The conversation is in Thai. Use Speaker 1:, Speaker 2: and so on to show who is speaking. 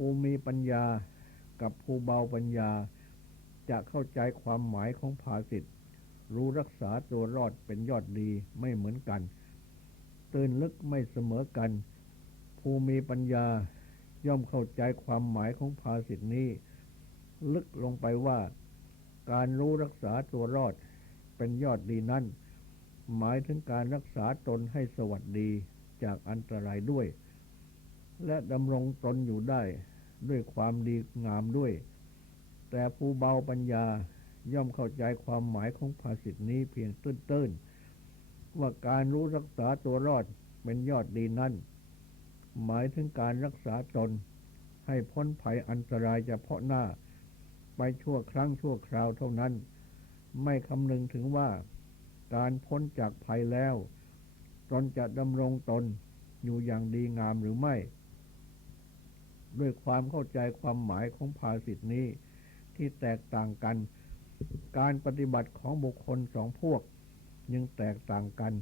Speaker 1: ผู้มีปัญญากับผู้เบาปัญญา จะเข้าใจความหมายของภาษิตรู้รักษาตัวรอดเป็นยอดดีไม่เหมือนกัน ตื่นลึกไม่เสมอกัน ผู้มีปัญญาย่อมเข้าใจความหมายของภาษิตนี้ ลึกลงไปว่า การรู้รักษาตัวรอดเป็นยอดดีนั้นหมายถึงการรักษาตนให้สวัสดีจากอันตรายด้วย และดำรงตนอยู่ได้ด้วยความดีงามด้วย แต่ผู้เบาปัญญาย่อมเข้าใจความหมายของภาษิตนี้เพียงตื้นๆ ว่าการรู้รักษาตัวรอดเป็นยอดดีนั้นหมายถึงการรักษาตน ให้พ้นภัยอันตรายเฉพาะหน้า ไปชั่วครั้งชั่วคราวเท่านั้น ไม่คำนึงถึงว่า การพ้นจากภัยแล้ว ตนจะดำรงตนอยู่อย่างดีงามหรือไม่ ด้วยความเข้าใจความหมายของภาษิตนี้ ที่แตกต่างกัน การปฏิบัติของบุคคลสองพวก ยังแตกต่างกัน